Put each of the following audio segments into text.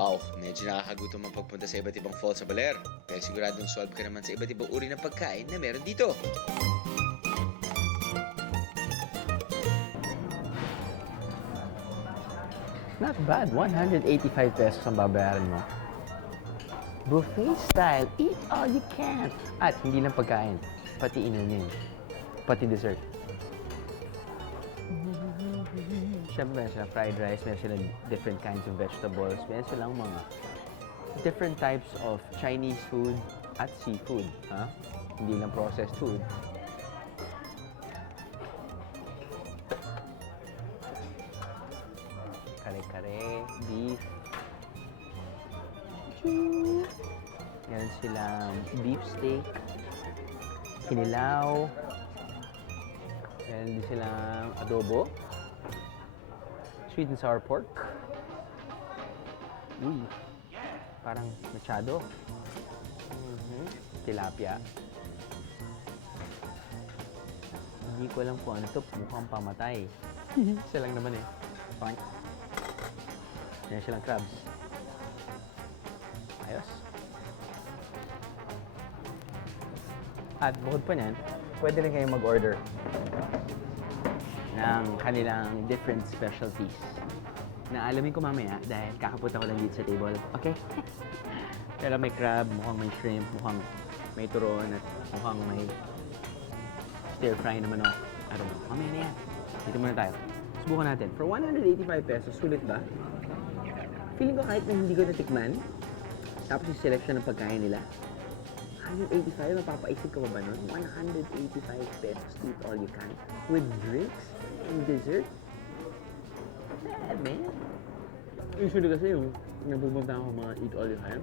Wow, medyo nakakagutom ang pagpunta sa iba't ibang falls sa Baler. Kaya siguradong solve ka naman sa iba't ibang uri ng pagkain na meron dito. Not bad. 185 pesos ang babayaran mo. Buffet style. Eat all you can. At hindi lang pagkain. Pati inumin. Pati dessert. Siyempre, meron silang fried rice. Meron silang different kinds of vegetables. Meron silang mga different types of Chinese food at seafood. Ha? Hindi lang processed food. Kare-kare, beef. Meron silang beef steak, kinilaw. Meron din silang adobo, sweet and sour pork. Uy, parang machado. Tilapia. Hindi ko alam kung ano to, mukhang pamatay. Isa lang naman eh. Fine. Meron silang crabs. Ayos. At bukod pa niyan, pwede rin kayong mag-order ng kanilang different specialties na alamin ko mamaya dahil kakapunta ko lang dito sa table. Okay? Pero may crab, mukhang may shrimp, mukhang may turon, at mukhang may stir-fry naman o. I don't know. Mamaya na yan. Dito muna tayo. Subukan natin. For 185 pesos, sulit ba? Feeling ko kahit na hindi ko natikman, tapos yung selection ng pagkain nila, 185, mapapaisip ka pa ba nun? 185 pesos, eat all you can. With drinks and dessert? Bad, man. Usually kasi yung napupunta ako mga eat all you can.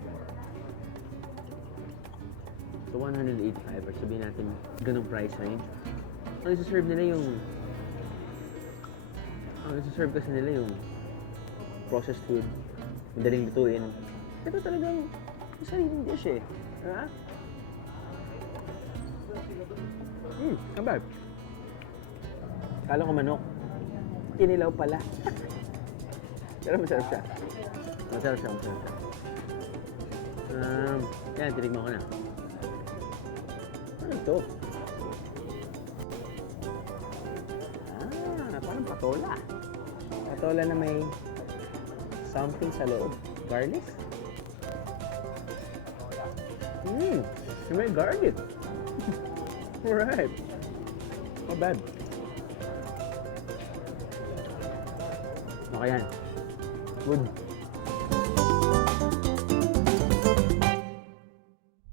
So 185, or sabihin natin ganong price range. Ang isa-serve nila yung kasi nila yung processed food, madaling lutuin. Ito talagang sariling dish eh. Diba? Not bad. Kala ko manok. Kinilaw pala. Pero masarap siya. Masarap siya. Yan, titigman ko na. Ano ito? Parang patola. Patola na may something sa loob. Garlic? May garlic. Alright. Not bad. Okay yan. Good.